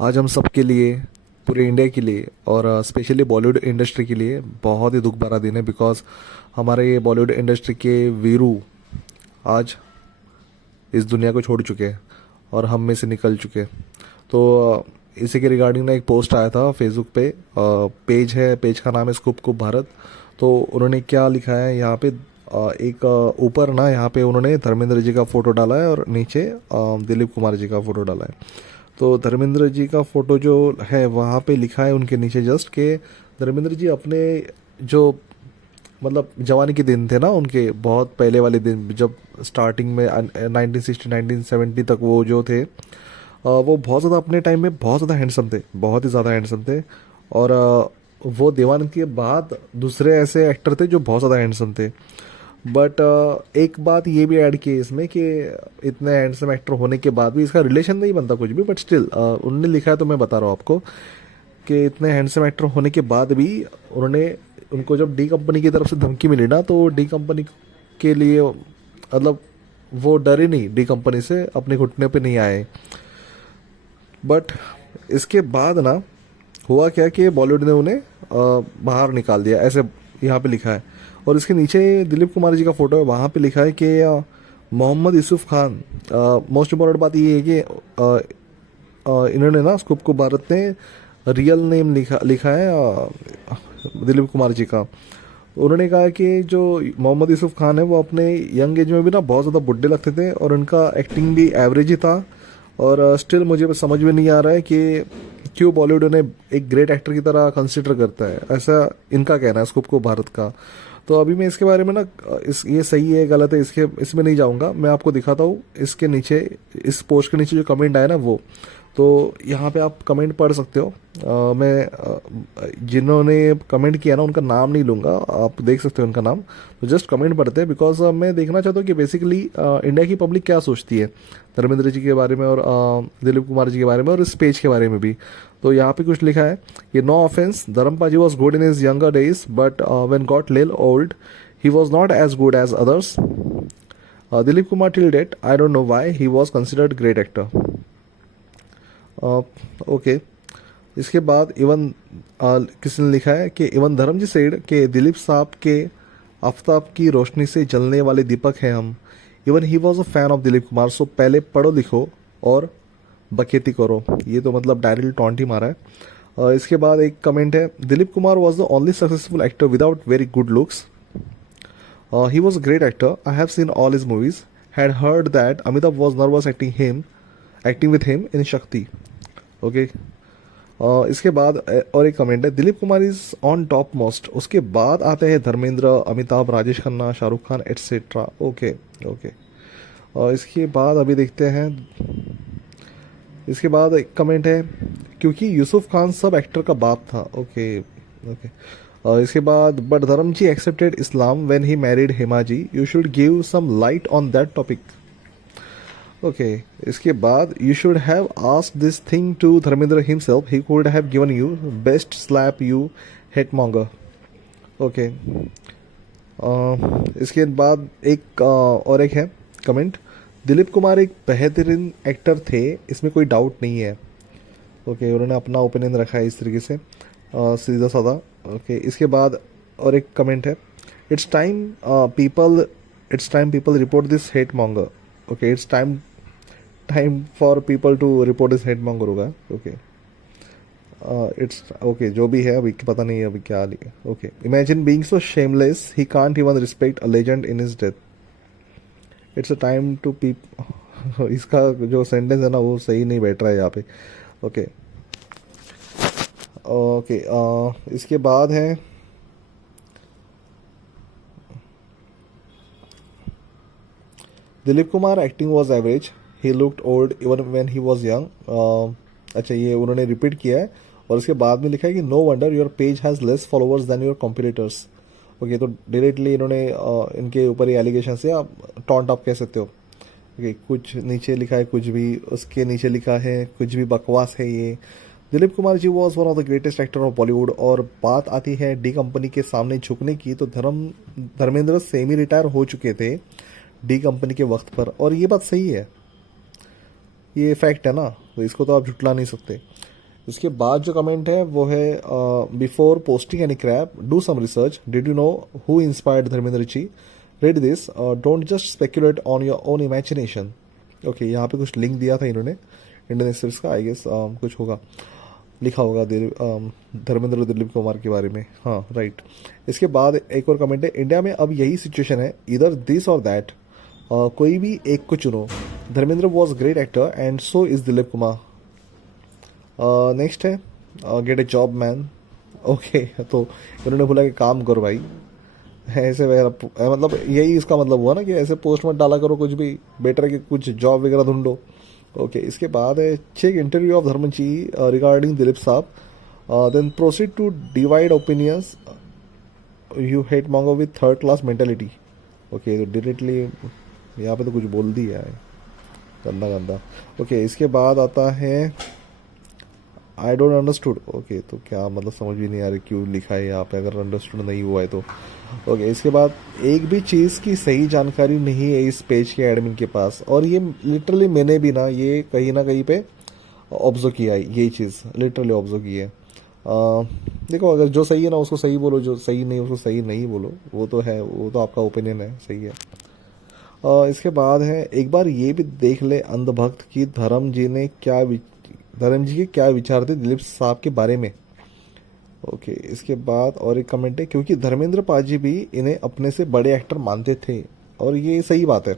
आज हम सब के लिए, पूरे इंडिया के लिए और स्पेशली बॉलीवुड इंडस्ट्री के लिए बहुत ही दुख भरा दिन है। बिकॉज हमारे ये बॉलीवुड इंडस्ट्री के वीरू आज इस दुनिया को छोड़ चुके हैं और हम में से निकल चुके हैं। तो इसी के रिगार्डिंग ना एक पोस्ट आया था फेसबुक पे। पेज है, पेज का नाम है स्कूप कुप भारत। तो उन्होंने क्या लिखा है यहाँ पे, एक ऊपर ना यहाँ पे उन्होंने धर्मेंद्र जी का फ़ोटो डाला है और नीचे दिलीप कुमार जी का फ़ोटो डाला है। तो धर्मेंद्र जी का फ़ोटो जो है वहाँ पे लिखा है उनके नीचे जस्ट के धर्मेंद्र जी अपने जो मतलब जवानी के दिन थे ना, उनके बहुत पहले वाले दिन जब स्टार्टिंग में 1960 1970 तक वो जो थे, वो बहुत ज़्यादा अपने टाइम में बहुत ज़्यादा हैंडसम थे, बहुत ही ज़्यादा हैंडसम थे। और वो देवानंद के बाद दूसरे ऐसे एक्टर थे जो बहुत ज़्यादा हैंडसम थे। बट एक बात ये भी ऐड की है इसमें कि इतने हैंडसम एक्टर होने के बाद भी इसका रिलेशन नहीं बनता कुछ भी, बट स्टिल उन्होंने लिखा है तो मैं बता रहा हूँ आपको कि इतने हैंडसम एक्टर होने के बाद भी उन्होंने, उनको जब डी कंपनी की तरफ से धमकी मिली ना, तो डी कंपनी के लिए मतलब वो डरे नहीं, डी कंपनी से अपने घुटने पे नहीं आए। बट इसके बाद ना हुआ क्या कि बॉलीवुड ने उन्हें बाहर निकाल दिया, ऐसे यहाँ पे लिखा है। और इसके नीचे दिलीप कुमार जी का फोटो है, वहाँ पे लिखा है कि मोहम्मद यूसुफ खान। मोस्ट इम्पोर्टेंट बात ये है कि इन्होंने ना स्कूप को भारत ने रियल नेम लिखा है दिलीप कुमार जी का। उन्होंने कहा कि जो मोहम्मद यूसुफ खान है वो अपने यंग एज में भी ना बहुत ज़्यादा बुड्ढे लगते थे और उनका एक्टिंग भी एवरेज ही था। और स्टिल मुझे समझ में नहीं आ रहा है कि क्यों बॉलीवुड उन्हें एक ग्रेट एक्टर की तरह कंसिडर करता है, ऐसा इनका कहना है स्कूप को भारत का। तो अभी मैं इसके बारे में ना, ये सही है गलत है इसमें नहीं जाऊंगा, मैं आपको दिखाता हूँ इसके नीचे, इस पोस्ट के नीचे जो कमेंट आया ना वो। तो यहाँ पे आप कमेंट पढ़ सकते हो। मैं जिन्होंने कमेंट किया ना उनका नाम नहीं लूँगा, आप देख सकते हो उनका नाम। तो जस्ट कमेंट पढ़ते हैं बिकॉज मैं देखना चाहता हूँ कि बेसिकली इंडिया की पब्लिक क्या सोचती है धर्मेंद्र जी के बारे में और दिलीप कुमार जी के बारे में और इस पेज के बारे में भी। तो यहाँ पे कुछ लिखा है कि no offence, Dharampaaji was good in his younger days but when got lil old he was not as good as others. Dilip Kumar till date I don't know why he was considered great actor. Okay. इसके बाद even किसी ने लिखा है कि even Dharamji said के दिलीप साहब के आफ्ताब की रोशनी से जलने वाले दीपक हैं हम। Even he was a fan of Dilip Kumar, so पहले पढ़ो लिखो और बखेती करो। ये तो मतलब डायरेक्ट टॉन्ट ही मारा है। इसके बाद एक कमेंट है, Dilip Kumar was the only successful actor without very good looks. He was a great actor, I have seen all his movies, had heard that Amitabh was nervous acting with him in शक्ति। Okay. इसके बाद और एक comment है, Dilip Kumar is on top most. उसके बाद आते हैं Dharmendra, Amitabh, Rajesh Khanna, Shahrukh Khan etcetera. Okay okay. और इसके बाद अभी देखते हैं, इसके बाद एक कमेंट है क्योंकि यूसुफ खान सब एक्टर का बाप था। Okay okay. और इसके बाद but Dharam ji accepted Islam when he married Hema ji, you should give some light on that topic. Okay. इसके बाद you should have asked this thing to Dharmendra himself, he could have given you best slap you hate monger. Okay. इसके बाद एक और एक है comment, Dilip Kumar एक बेहतरीन एक्टर थे, इसमें कोई डाउट नहीं है। ओके। उन्होंने अपना ओपिनियन रखा है इस तरीके से, सीधा साधा। ओके। इसके बाद और एक कमेंट है, it's time people report this hate monger. Okay. It's time for people to report this hatemonger होगा। ओके। इट्स ओके, जो भी है अभी पता नहीं है अभी क्या लिखा। Okay. Imagine being so shameless he can't even respect a legend in his death. It's a time to peep इसका जो सेंटेंस है ना वो सही नहीं बैठ रहा है यहाँ पे। Okay okay. इसके बाद है, Dilip Kumar acting was average, he looked old even when he was young. अच्छा, ये उन्होंने रिपीट किया है और इसके बाद में लिखा है कि no wonder your page has less followers than your competitors. Okay. तो डायरेक्टली इन्होंने इनके ऊपर ये एलिगेशन से आप टॉन्ट आप कह सकते हो। ओके। कुछ नीचे लिखा है कुछ भी, उसके नीचे लिखा है कुछ भी बकवास है ये। Dilip Kumar ji was one of the greatest actor of Bollywood. और बात आती है डी कंपनी के सामने झुकने की, तो धर्मेंद्र सेमी रिटायर हो चुके थे डी कंपनी के वक्त पर, और ये बात सही है। ये फैक्ट है ना, तो इसको तो आप झुटला नहीं सकते। उसके बाद जो कमेंट है वो है before posting any crap do some research, did you know who inspired Dharmendra Richie, read this, don't just speculate on your own imagination. Okay, यहाँ पे कुछ लिंक दिया था इन्होंने इंडियन एक्सप्रेस का, आई गेस कुछ होगा, लिखा होगा धर्मेंद्र दिलीप कुमार के बारे में। हाँ राइट। इसके बाद एक और कमेंट है, इंडिया में अब यही सिचुएशन है, इधर दिस और दैट, कोई भी एक को चुनो। Dharmendra was great actor and so is Dilip Kumar. Next है get a job man. Okay, तो इन्होंने बोला कि काम करो भाई, ऐसे वगैरह, मतलब यही इसका मतलब हुआ ना कि ऐसे पोस्ट मत डाला करो कुछ भी, बेटर है कि कुछ जॉब वगैरह ढूंढो। ओके, इसके बाद है check interview of Dharman ji regarding Dilip Sahab, then proceed to divide opinions, you hate मांगो with third class mentality. Okay, तो डायरेक्टली यहाँ पे तो कुछ बोल दिया है, गंदा गंदा। ओके, इसके बाद आता है आई डोंट अंडरस्टूड। ओके, तो क्या मतलब समझ भी नहीं आ रही क्यों लिखा है यहाँ पे, अगर अंडरस्टूड नहीं हुआ है तो। ओके, इसके बाद एक भी चीज़ की सही जानकारी नहीं है इस पेज के एडमिन के पास, और ये लिटरली मैंने भी ना ये कहीं ना कहीं पे ऑब्जर्व किया है, ये चीज़ लिटरली ऑब्जर्व की है। देखो, अगर जो सही है ना उसको सही बोलो, जो सही नहीं उसको सही नहीं बोलो, वो तो है, वो तो आपका ओपिनियन है, सही है। इसके बाद है एक बार ये भी देख ले अंधभक्त की धर्म जी के क्या विचार थे दिलीप साहब के बारे में। ओके, इसके बाद और एक कमेंट है, क्योंकि धर्मेंद्र पाजी भी इन्हें अपने से बड़े एक्टर मानते थे, और ये सही बात है।